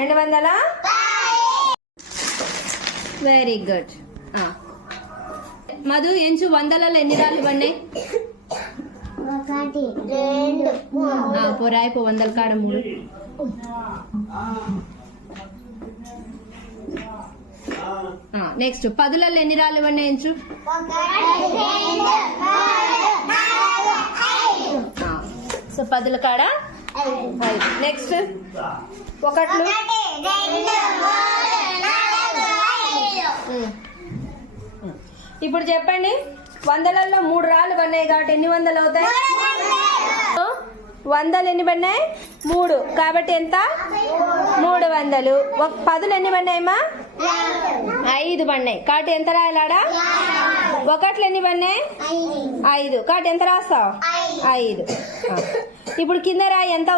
200. Very good. Madhu ఎంచు 100లలో ఎన్ని రాళ్ళు పడినాయి? 1 2 3. పోరాయిపో 100 కాడ 3. నెక్స్ట్ 10లలో ఎన్ని రాళ్ళు పడినాయి ఎంచు? 1 2 3 4 5. సో 10ల కాడ 5. నెక్స్ట్ 1 2 3 4 5. ఇప్పుడు చెప్పండి, 100లలో 3 రాళ్ళు పడినాయి కాబట్టి ఎన్ని 100లు అవుతాయి? 100లు ఎన్ని పడినాయి? 3. కాబట్టి ఎంత? 300. 10లు ఎన్ని పడినాయమ్మా? 5 పడినాయి కాబట్టి ఎంత రాయాలాడా? 1లు ఎన్ని పడినాయి? 5 కాబట్టి ఎంత రాస్తావు? 5. ఇప్పుడు కింద రాయి ఎంత?